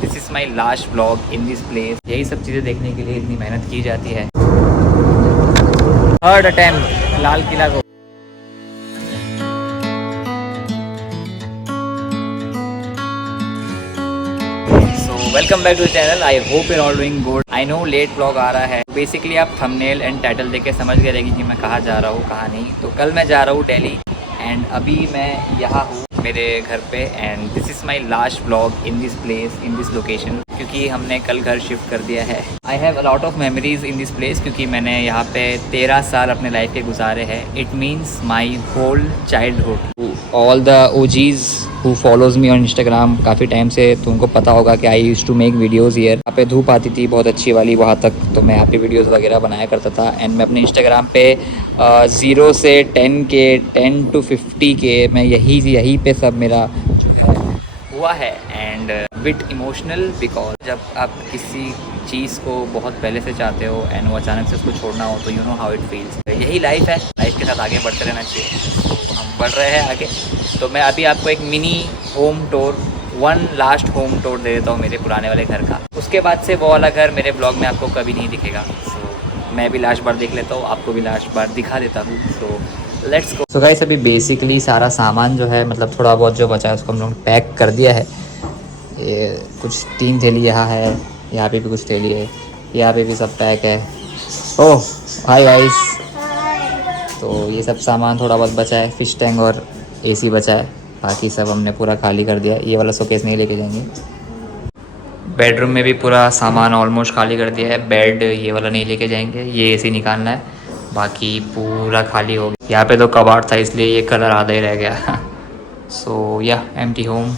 This is my last vlog in this place. यही सब चीज़ें देखने के लिए इतनी मेहनत की जाती है। थर्ड अटेम्प्ट लाल किला को। Welcome back to channel. I hope you're all doing good. I know late vlog आ रहा है। बेसिकली आप थंबनेल एंड टाइटल देख के समझ गए रहेंगे कि मैं कहाँ जा रहा हूँ कहाँ नहीं। तो कल मैं जा रहा हूँ दिल्ली एंड अभी मैं यहाँ हूँ मेरे घर पे and this is my last vlog in this place in this location, क्योंकि हमने कल घर शिफ्ट कर दिया है। I have a lot of memories in this place, क्योंकि मैंने यहाँ पे 13 साल अपने लाइफ के गुजारे हैं। It means my whole childhood. All the OGs who follows me on Instagram, काफ़ी टाइम से तुमको पता होगा कि I use to make videos here. यहाँ पे धूप आती थी बहुत अच्छी वाली वहाँ तक, तो मैं यहाँ पे वीडियोज़ वगैरह बनाया करता था। एंड मैं अपने इंस्टाग्राम पे 0 से 10 के 10 to 50 के मैं यहीं पे सब मेरा जो है हुआ है। एंड बिट इमोशनल बिकॉज जब आप किसी चीज़ को बहुत पहले से चाहते हो एंड वो अचानक से उसको छोड़ना हो तो you know how it feels. यही लाइफ है, लाइफ के साथ आगे बढ़ते रहना चाहिए। तो हम बढ़ रहे हैं आगे। तो मैं अभी आपको एक mini home tour, one last home tour दे देता हूँ मेरे पुराने वाले घर का। उसके बाद से वो वाला घर मेरे ब्लॉग में आपको कभी नहीं दिखेगा। सो मैं भी लास्ट बार देख लेता हूँ, आपको भी लास्ट बार दिखा देता हूँ। So let's go. So guys, अभी बेसिकली सारा सामान जो है, मतलब थोड़ा बहुत जो बचा है उसको हम लोग पैक कर दिया है। ये कुछ 3 थैली यहाँ है, यहाँ पे भी कुछ थैली है, यहाँ पे भी सब पैक है। ओह हाय गाइस। तो ये सब सामान थोड़ा बहुत बचा है, फिश टैंक और एसी बचा है। बाकी सब हमने पूरा खाली कर दिया। ये वाला शोकेस नहीं लेके जाएंगे। बेडरूम में भी पूरा सामान ऑलमोस्ट खाली कर दिया है। बेड ये वाला नहीं लेके जाएंगे, ये एसी निकालना है। बाकी पूरा खाली हो गया। यहाँ पे तो कबाड़ था इसलिए ये कलर आधा ही रह गया। सो या एम्प्टी होम।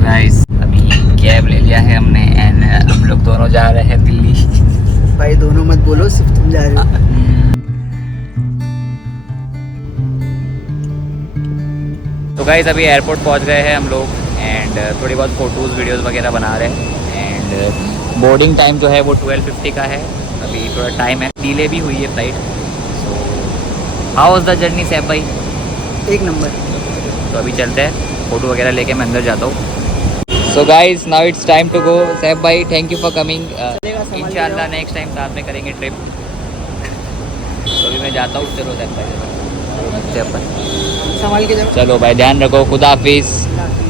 गाइस, अभी कैब ले लिया है हमने एंड हम लोग दोनों जा रहे हैं दिल्ली। भाई दोनों मत बोलो, सिर्फ तुम जा रहे हो। तो गाइस, अभी एयरपोर्ट पहुंच गए हैं हम लोग एंड थोड़ी बहुत फ़ोटोज़ वीडियोज़ वगैरह बना रहे हैं। एंड बोर्डिंग टाइम जो है वो 12:50 का है। अभी थोड़ा टाइम है, डिले भी हुई है flight. So how was the journey Saif भाई? एक नंबर। तो अभी चलते हैं, फ़ोटो वगैरह लेके मैं अंदर जाता हूँ। So guys, now it's time to go. Saif भाई, थैंक यू फॉर कमिंग। इंशाल्लाह नेक्स्ट टाइम साथ में करेंगे ट्रिप। तो अभी मैं जाता हूँ। चलो सैफ भाई, संभाल के जाओ। चलो भाई, ध्यान रखो। खुदा हाफिज़।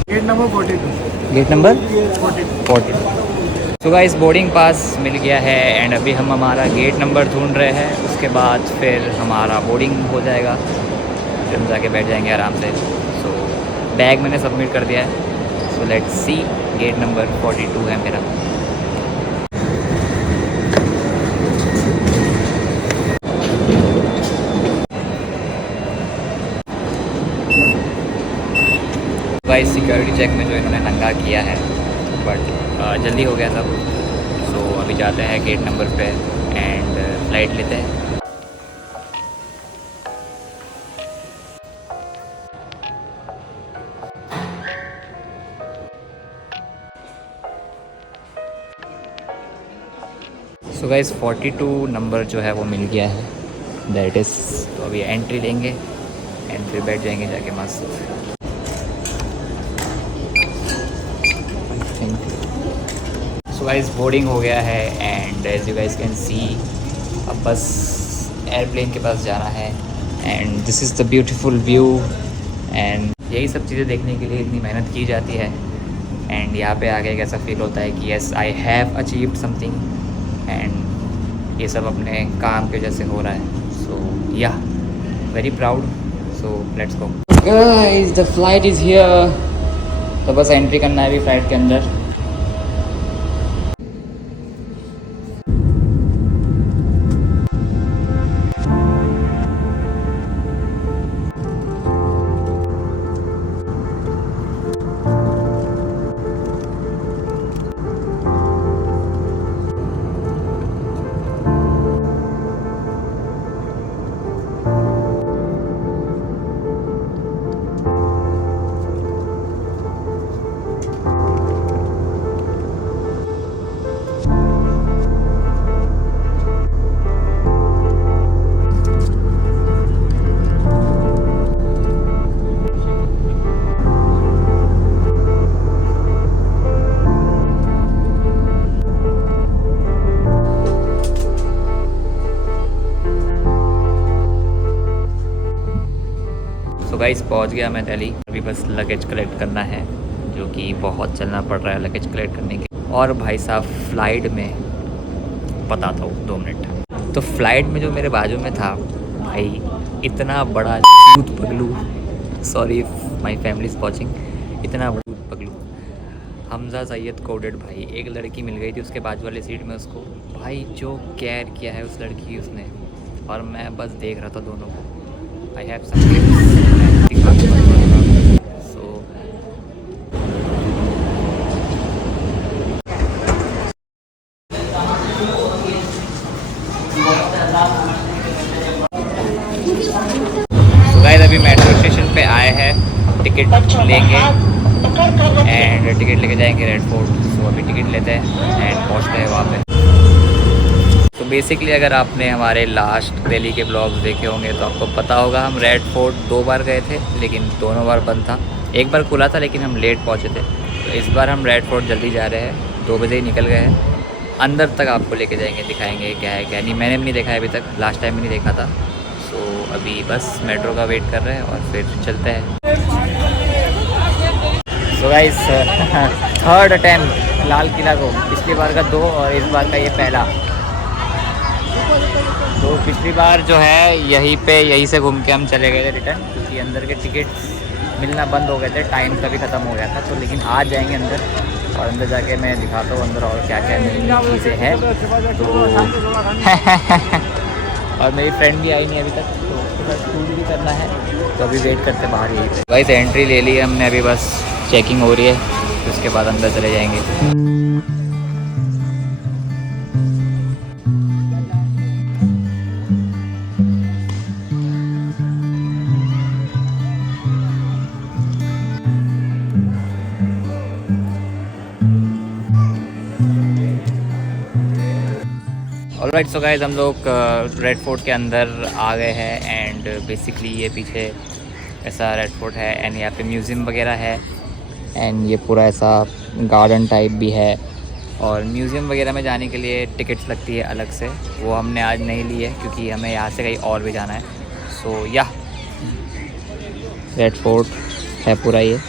Gate number 42। Gate number 42। 40। तो गाइस, बोर्डिंग पास मिल गया है एंड अभी हम हमारा गेट नंबर ढूंढ रहे हैं। उसके बाद फिर हमारा बोर्डिंग हो जाएगा, फिर हम जाके बैठ जाएंगे आराम से। सो बैग मैंने सबमिट कर दिया है। So let's see. Gate number 42 है मेरा। गाइस, सिक्योरिटी चेक में जो इन्होंने नंगा किया है, बट जल्दी हो गया सब। सो अभी जाते हैं गेट नंबर पे एंड फ्लाइट लेते हैं। सो गाइस, 42 नंबर जो है वो मिल गया है, दैट इज़। तो अभी एंट्री लेंगे एंड फिर बैठ जाएंगे जाके मस्त। सो गाइस, बोर्डिंग हो गया है and as you guys can see अब बस एयरप्लेन के पास जाना है and this is the beautiful view. And यही सब चीज़ें देखने के लिए इतनी मेहनत की जाती है एंड यहाँ पे आके कैसा फील होता है कि yes, I have achieved something and ये सब अपने काम की वजह से हो रहा है। सो या very proud. So let's go guys, the flight is here. तो बस एंट्री करना है अभी फ्लाइट के अंदर। गाइस पहुंच गया मैं दिल्ली। अभी बस लगेज कलेक्ट करना है, जो कि बहुत चलना पड़ रहा है लगेज कलेक्ट करने के। और भाई साहब फ़्लाइट में बताता हूँ 2 मिनट। तो फ्लाइट में जो मेरे बाजू में था भाई, इतना बड़ा चूत पगलू, sorry my family is watching, इतना बड़ा चूत पगलू हमजा सैयद कोडेड भाई। एक लड़की मिल गई थी उसके बाजू वाली सीट में उसको, भाई जो केयर किया है उस लड़की की उसने, और मैं बस देख रहा था दोनों को। I have some so guys अभी मेट्रो स्टेशन पे आए हैं, टिकट लेंगे एंड टिकट लेके जाएंगे रेड फोर्ट। सो अभी टिकट लेते हैं एंड पहुंचते हैं वहाँ पे। तो बेसिकली अगर आपने हमारे लास्ट दिल्ली के ब्लॉग्स देखे होंगे तो आपको पता होगा हम रेड फोर्ट 2 बार गए थे, लेकिन दोनों बार बंद था। एक बार खुला था लेकिन हम लेट पहुँचे थे। तो इस बार हम रेड फोर्ट जल्दी जा रहे हैं, 2 बजे ही निकल गए हैं। अंदर तक आपको लेके जाएंगे, दिखाएंगे क्या है क्या नहीं। मैंने भी नहीं देखा है अभी तक, लास्ट टाइम भी नहीं देखा था। सो अभी बस मेट्रो का वेट कर रहे हैं और फिर चलते हैं। सो गाइस थर्ड अटैम्प्ट लाल किला को, पिछली बार का 2 और इस बार का ये पहला। तो पिछली बार जो है यहीं से घूम के हम चले गए थे रिटर्न, क्योंकि अंदर के टिकट मिलना बंद हो गए थे, टाइम का भी ख़त्म हो गया था। तो लेकिन आज जाएंगे अंदर, और अंदर जाके मैं दिखाता हूँ अंदर और क्या क्या नई चीज़ें हैं। तो और मेरी फ्रेंड भी आई नहीं अभी तक, तो उसके साथ शूट भी करना है। तो अभी वेट करते बाहर यहीं पे। वही एंट्री ले ली है हमने, अभी बस चेकिंग हो रही है, तो उसके बाद अंदर चले जाएंगे। ऑलराइट सो गाइस हम लोग रेड फोर्ट के अंदर आ गए हैं एंड बेसिकली ये पीछे ऐसा रेड फोर्ट है एंड यहाँ पे म्यूज़ियम वगैरह है एंड ये पूरा ऐसा गार्डन टाइप भी है। और म्यूज़ियम वगैरह में जाने के लिए टिकट्स लगती है अलग से, वो हमने आज नहीं ली है क्योंकि हमें यहाँ से कहीं और भी जाना है। सो या रेड फोर्ट है पूरा ये।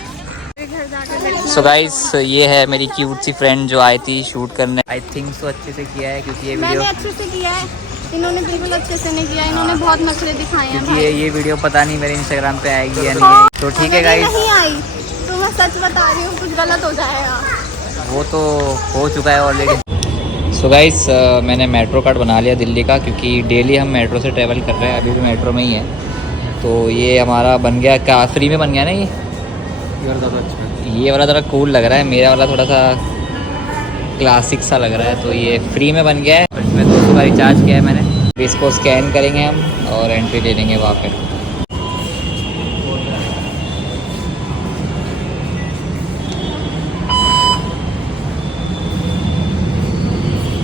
सो गाइस ये है मेरी क्यूट सी फ्रेंड जो आई थी शूट करने। आई थिंक सो अच्छे से किया है क्योंकि ये वीडियो मैंने अच्छे से किया है, इन्होंने बिल्कुल अच्छे से नहीं किया। इन्होंने बहुत नखरे दिखाए हैं क्योंकि ये वीडियो पता नहीं मेरे इंस्टाग्राम पे आएगी या नहीं हाँ, आएगी। तो ठीक है गाइस, नहीं आई तो मैं सच बता रही हूँ, कुछ गलत हो जाएगा। वो तो हो चुका है ऑलरेडी। सो गाइस मैंने मेट्रो कार्ड बना लिया दिल्ली का, क्योंकि डेली हम मेट्रो से ट्रैवल कर रहे हैं, अभी भी मेट्रो में ही है। तो ये हमारा बन गया, क्या फ्री में बन गया ना ये वाला ज़रा कूल लग रहा है, मेरा वाला थोड़ा सा क्लासिक सा लग रहा है। तो ये फ्री में बन गया है और इसमें 200 का रिचार्ज किया है मैंने। इसको स्कैन करेंगे हम और एंट्री ले लेंगे वहाँ पे।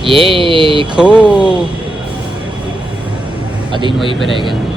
ये खो अदीन वहीं पे रह गया।